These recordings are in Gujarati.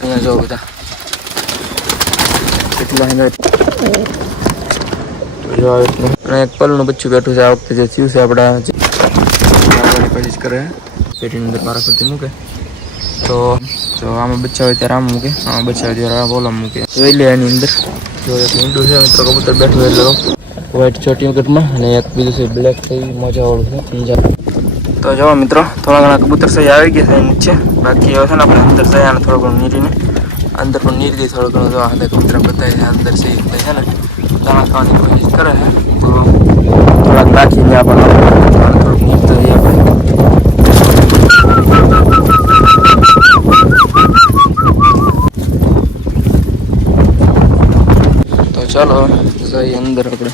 અહીંયા જો બધા કેટલા જો અને એક પલનું બચ્ચું બેઠું છે. આ વખતે જે થયું છે આપણા કોશિશ કરે પેટીની અંદર મારા કરતી મૂકે તો આમાં બચ્ચા હોય ત્યારે આમ મૂકે, આમાં બચ્ચા હોય ત્યારે આ બોલમ મૂકે. જોઈ લે એની અંદર જો એક ઊંડું છે મિત્રો કબૂતર બેઠું એટલે વ્હાઈટ ચોટી વખતમાં અને એક બીજું છે બ્લેક થઈ મજાવાળું છે. તો જો મિત્રો થોડા ઘણા કબૂતર સહી આવી ગયા છે નીચે. બાકી હવે છે ને આપણે અંદર જઈએ અને થોડું ઘણું નીરીને અંદર પણ નીર દઈએ. થોડું ઘણું જો હાથે કબૂતર બતાવી અંદર છે છે ને દાણા ખાવાની કોશિશ કરે છે તો થોડાક નાખીને આપણને થોડુંક નીરતા જઈએ આપણે. તો ચાલો જઈએ અંદર આપણે.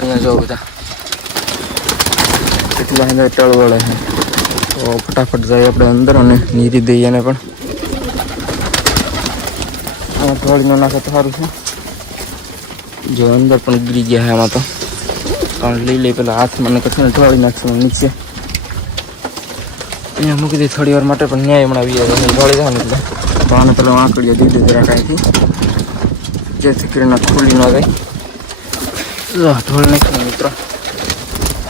અહીંયા જો બધા કેટલા અંદર ટળવળે છે તો ફટાફટ જઈએ આપણે અંદર અને નીરી દઈએ એને પણ. થોડી નાખે તો સારું છે. જો અંદર પણ ગીરી ગયા છે આમાં તો લઈ લઈ પેલા હાથમાં ને કઠીને ઢોળી નાખશું નીચે. અહીંયા મૂકી દઈ થોડી વાર માટે પણ ન્યાય હમણાં આવી જાય ઢોળી જાય ને એટલે તો આને પેલા આંકડીઓ દીધી જરા કાંઈથી જેથી કરીને ખુલ્લી ન જાય. ઢોળી નાખીને મિત્રો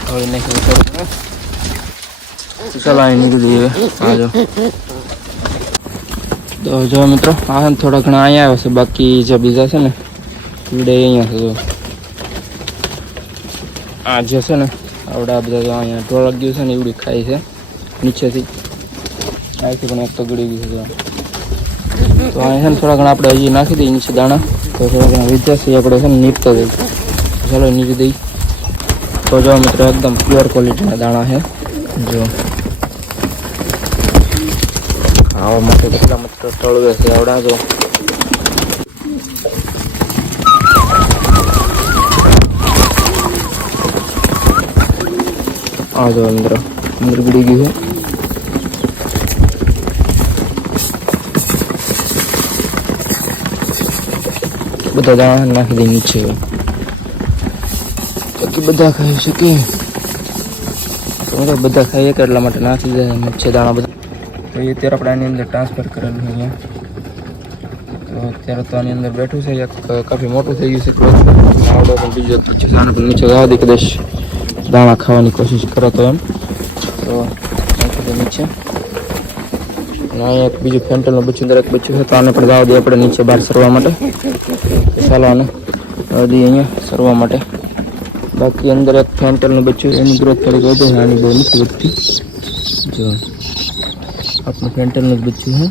ઢોળી નાખીને થોડું ચાલો અહીં નીકળી જઈએ. હા જો તો જો મિત્રો આ થોડા ઘણા અહીંયા આવ્યા છે. બાકી જે બીજા છે ને કીડે અહીંયા છે જો આ જે છે ને આવડા બધા તો અહીંયા ઢોળક ગયું છે ને એવડી ખાય છે નીચેથી. અહીંથી પણ એક તો ગળી ગયું છે તો અહીંયા છે ને થોડા ઘણા આપણે હજી નાખી દઈએ નીચે દાણા તો થોડા ઘણા વિદ્યાર્થી આપણે છે ને નીપતા દઈએ. ચાલો નીચે દઈ. તો જો મિત્રો એકદમ પ્યોર ક્વોલિટીના દાણા છે. જો ખાવા માટે કેટલા મિત્રો ટળવે છે આવડા જો. આ જો અંદર ગળી ગયું છે. બધા દાણા નાખી દઈ નીચે. બાકી બધા ખાઈ શકીએ બધા ખાઈએ કે એટલા માટે નાખી દે નીચે દાણા બધા. તો એ અત્યારે આપણે આની અંદર ટ્રાન્સફર કરેલું અહીંયા. તો અત્યારે તો આની અંદર બેઠું છે. એક કાફી મોટું થઈ ગયું છે આવડો પણ બીજો નીચે સાને પણ નીચે જવા દે કદાચ દાણા ખાવાની કોશિશ કરો તો એમ તો નાખી દે નીચે. અને અહીંયા એક બીજું ફેન્ટલનું બચ્ચું દરેક બચ્ચું છે તો આને પણ જવા દઈએ આપણે નીચે બહાર સરવા માટે. ચાલો આને જવા દઈએ અહીંયા સરવા માટે. બાકી અંદર એક ફેન્ટલનું બચ્ચું એની ગ્રોથ થોડીક વધે છે આની બહુ નથી વધતી. જો આપણું ફેન્ટલનું જ બચ્ચું છે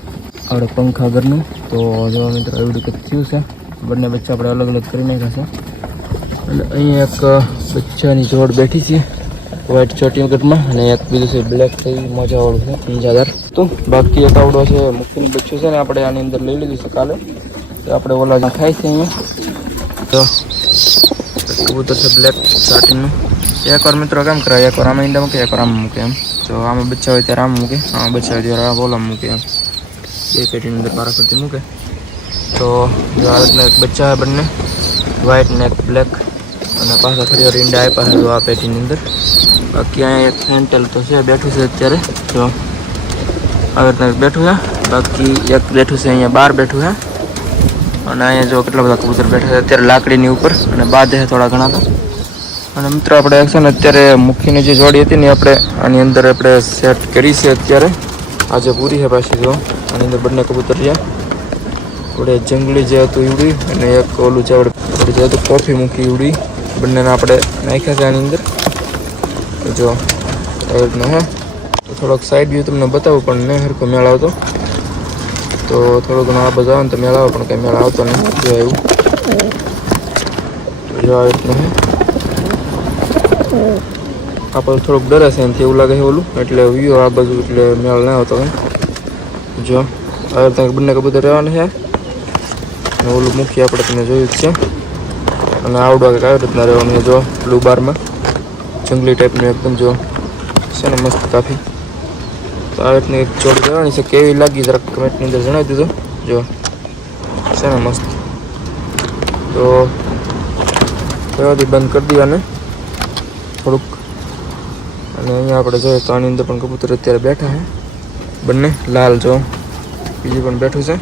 આપણે પંખા આગળનું. તો જો મિત્રો એવું કંઈક થયું છે. બંને બચ્ચા આપણે અલગ અલગ કરી નાખ્યા છે. અને અહીંયા એક બચ્ચાની જોડ બેઠી છે વ્હાઈટ ચોટી વખતમાં અને એક બીજું છે બ્લેક થઈ મજાવાળું છે પીંજાદાર. તો બાકી એક આવડો છે મુખ્યનું બચ્ચું છે ને આપણે આની અંદર લઈ લીધું છે કાલે. તો આપણે ઓલા ખાય છે અહીંયા. તો કબૂતર છે બ્લેક સાટીનું. એકવાર મિત્રો કેમ કરાય એકવાર આમાં ઈંડા મૂકે એકવાર આમાં મૂકે એમ. તો આમાં બચ્ચા હોય ત્યારે આમ મૂકે, આમાં બચ્ચા હોય ત્યારે આ બોલામાં મૂકે એમ. બે પેટીની અંદર મારા કરતી મૂકે. તો આ રીતના એક બચ્ચા બંને વ્હાઈટ ને એક બ્લેક અને પાછા થોડી વાર ઈંડા આપ્યા છે આ પેટીની અંદર. બાકી અહીંયા એક ફેન્ટેલ તો છે બેઠું છે અત્યારે જો આ રીતના બેઠું છે. બાકી એક બેઠું છે અહીંયા બહાર બેઠું છે. અને અહીંયા જો કેટલા બધા કબૂતર બેઠા છે અત્યારે લાકડીની ઉપર અને બાદ છે થોડા ઘણા તો. અને મિત્રો આપણે છે ને અત્યારે મુખ્યની જે જોડી હતી ને આપણે આની અંદર આપણે સેટ કરી છે અત્યારે. આજે પૂરી છે પાછી જો આની અંદર બંને કબૂતર છે. આપણે જંગલી જે હતું ઈવડી અને એક ઓલું જે આપણે જે હતું કોફી મૂકી ઈવડી બંનેને આપણે નાખ્યા છે આની અંદર. જો આવી રીતના હે. તો થોડોક સાઈડ વ્યૂ તમને બતાવું પણ નહીં હરખો મેળ આવતો. તો થોડો ઘણો આ બધા આવે ને તો મેળ આવે પણ કંઈ મેળ આવતો નહીં. જો એવું જો આવી રીતનું હે. આપણે થોડુંક ડરે છે એનાથી એવું લાગે છે ઓલું એટલે વ્યૂ આ બાજુ એટલે મેળ ના આવતો હોય. જો આવી રીતના બંને કબૂતર રહેવાના છે. અને ઓલું મૂકી આપણે તમે જોયું જ છે. અને આવડવા કંઈક આવી રીતના રહેવાનું છે. જો બ્લુ બારમાં જંગલી ટાઈપનું એકદમ જો છે ને મસ્ત કાફી. તો આ રીતની એક જોડી રહેવાની છે. કેવી લાગી જરાક કમેન્ટની અંદર જણાવી દીધો. જો છે ને મસ્ત. તો કહેવાથી બંધ કરી દઈએ આને થોડુંક. અને અહીંયા આપણે જોઈએ તો આની અંદર પણ કબૂતર અત્યારે બેઠા છે. બંને લાલ જો બીજું પણ બેઠું છે.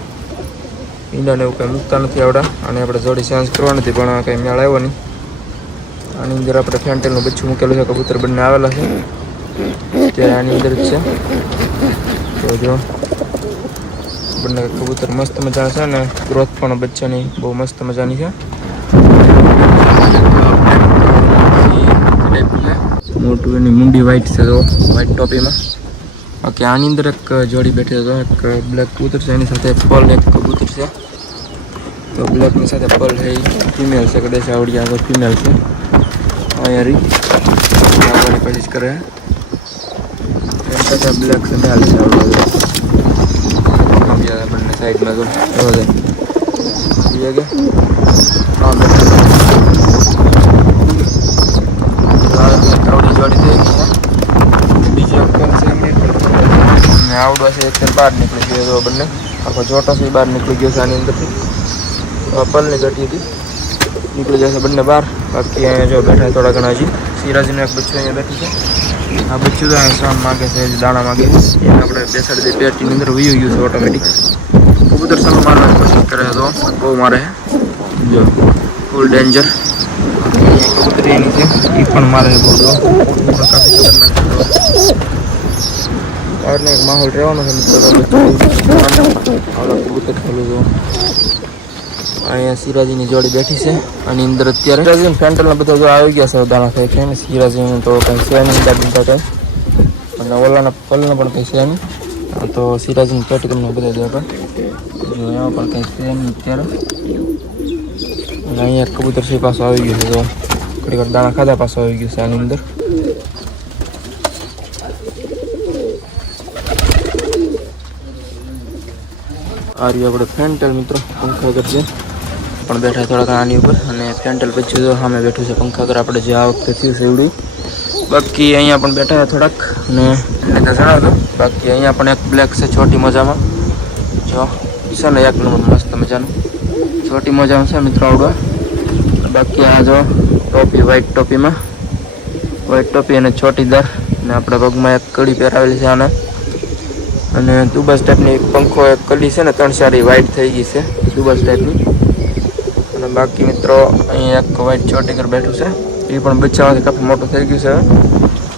ઈંડાને એવું કંઈ મૂકતા નથી આવડા, અને આપણે જોડી ચેન્જ કરવાની હતી પણ કંઈ મેળ આવ્યો નહીં. આની અંદર આપણે ફેન્ટેલનું બચ્ચું મૂકેલું છે. કબૂતર બંને આવેલા છે અત્યારે આની અંદર જ છે. તો જો બંને કબૂતર મસ્ત મજા છે ને ગ્રોથ પણ બચ્ચાની બહુ મસ્ત મજાની છે. મોટું એની મુંડી વ્હાઈટ છે તો વ્હાઈટ ટોપીમાં. બાકી આની અંદર એક જોડી બેઠી હતો, એક બ્લેક કબૂતર છે, એની સાથે પલ એક કબૂતર છે. તો બ્લેકની સાથે પલ છે એ ફિમેલ છે, કદાચ આવડી આગળ ફિમેલ છે. અહીંયા રી આગળ કોશિશ કરે એની સાથે બ્લેક છે મેલ છે આવડો બંને સાઈડમાં તો એવો છે બીજા કે હા આવડી જોડી થઈ ગઈ છે. બીજો પલ છે ને આવડો છે અત્યારે બહાર નીકળી ગયો તો બંને આખો જોટો છે બહાર નીકળી ગયો છે આની અંદરથી. પલની ઘટી હતી નીકળી જશે બંને બહાર. બાકી અહીંયા જો બેઠા થોડા ઘણા હજી સિરાજીનું એક બચ્ચું અહીંયા બેઠું છે. આ બચ્ચું તો અહીંયા શામ માગે છે, દાણા માગે એને આપણે બેસાડી દઈએ. પેટીની અંદર વયું ગયું છે ઓટોમેટિક. કબૂતર સામે મારવાની કોશિશ કરે તો બહુ મારે જો ફૂલ ડેન્જર. કબૂતરી એની છે એ પણ મારે બહુ જો પણ કાફી ખતરનાક બહારનો એક માહોલ રહેવાનો છે મિત્રો. કબૂતર ખોલું જો અહીંયા સિરાજીની જોડી બેઠી છે આની અંદર અત્યારે. સિરાજી ફેન્ટલના બધા જો આવી ગયા છે દાણા થાય છે ને સિરાજીનું તો કંઈ છે નહીં દાદી કંઈ, અને ઓલાના પલનો પણ કંઈ છે નહીં. તો સિરાજીની પેટી તમને બધા દે પણ જો એમાં પણ કંઈ છે નહીં અત્યારે. અને અહીંયા કબૂતર છે પાછું આવી ગયું છે તો ઘણી વાર દાણા ખાધા પાછું આવી ગયું છે આની અંદર. આ રહ્યું આપણે ફેન્ટલ મિત્રો પંખા આગળ છે પણ બેઠા થોડાક આની ઉપર. અને ફેન્ટલ પછી તો સામે બેઠું છે પંખા આગળ આપણે જે આ વખતે થયું છે એવડું. બાકી અહીંયા પણ બેઠા થોડાક ને એને તો જણાવતો. બાકી અહીંયા પણ એક બ્લેક છે છોટી મજામાં જો છે ને એક નંબર મસ્ત મજાનું છોટી મજામાં છે મિત્રો આવડવા. બાકી આ જો ટોપી વ્હાઈટ ટોપીમાં વ્હાઈટ ટોપી અને ચોટીદાર ને આપણા પગમાં એક કડી પહેરાવેલી છે આને. અને દુબસ ટાઈપની એક પંખો એક કલી છે ને 3-4 વ્હાઈટ થઈ ગઈ છે દુબસ ટાઈપની. અને બાકી મિત્રો અહીંયા એક વ્હાઈટ ચોટીગર બેઠું છે એ પણ બચ્ચામાંથી કાફી મોટું થઈ ગયું છે.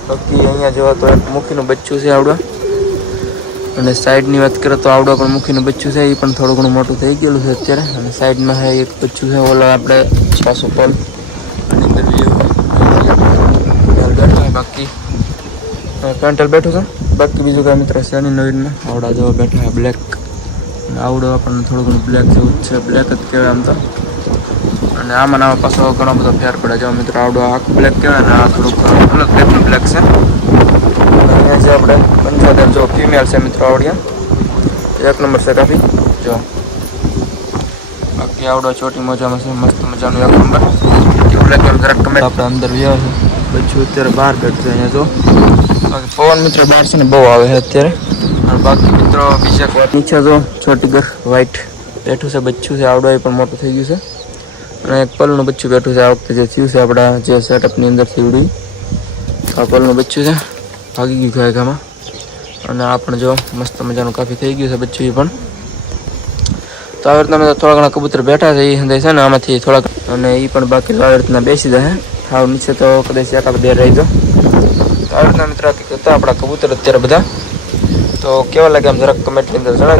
બાકી અહીંયા જોવા તો એક મુખીનું બચ્ચું છે આવડો. અને સાઈડની વાત કરીએ તો આવડો પણ મુખીનું બચ્ચું છે એ પણ થોડું ઘણું મોટું થઈ ગયેલું છે અત્યારે. અને સાઈડમાં છે એક બચ્ચું છે ઓલા આપણે પાછું પલ આની અંદર બાકી પેન્ટલ બેઠું છે. બાકી બીજું કાંઈ મિત્ર છે નહીં નવીનમાં. આવડા જેવા બેઠા બ્લેક આવડો આપણને થોડું ઘણું બ્લેક જેવું જ છે, બ્લેક જ કહેવાય આમ તો. અને આમાં આમાં પાછો ઘણો બધો ફેર પડે જો મિત્રો. આવડો આખું બ્લેક કહેવાય ને આ થોડુંક અલગ ટાઈપનું બ્લેક છે. અહીંયા જે આપણે 75 જો ફિમેલ છે મિત્રો આવડિયા એક નંબર છે કાફી જો. બાકી આવડો ચોટી મજામાં છે મસ્ત મજાનું એક નંબર. બ્લેક જરાક કમેન્ટ આપણે અંદર વ્યો છે બચ્ચું અત્યારે બહાર બેઠું છે અહીંયા જો. બાકી પવન મિત્રો બહાર છે ને બહુ આવે છે અત્યારે. અને બાકી મિત્રો બીજા એક વાત નીચે જો છોટીગર વ્હાઈટ બેઠું છે બચ્ચું છે આવડો એ પણ મોટું થઈ ગયું છે. અને એક પલનું બચ્ચું બેઠું છે આ વખતે જે થયું છે આપણા જે સેટઅપની અંદરથી ઉડી આ પલનું બચ્ચું છે ભાગી ગયું ગાયગામાં. અને આ પણ જો મસ્ત મજાનું કાફી થઈ ગયું છે બચ્ચું એ પણ. તો આવી રીતના બધા થોડા ઘણા કબૂતર બેઠા છે એ સંદેશ છે ને આમાંથી થોડાક. અને એ પણ બાકી આવી રીતના બેસી જાય હાવ નીચે તો કદાચ એકાદ બે રહી દો. તો આવી રીતના મિત્ર હતા આપણા કબૂતર અત્યારે બધા. તો કેવા લાગે આમ જરાક કમેન્ટની અંદર જણાવી.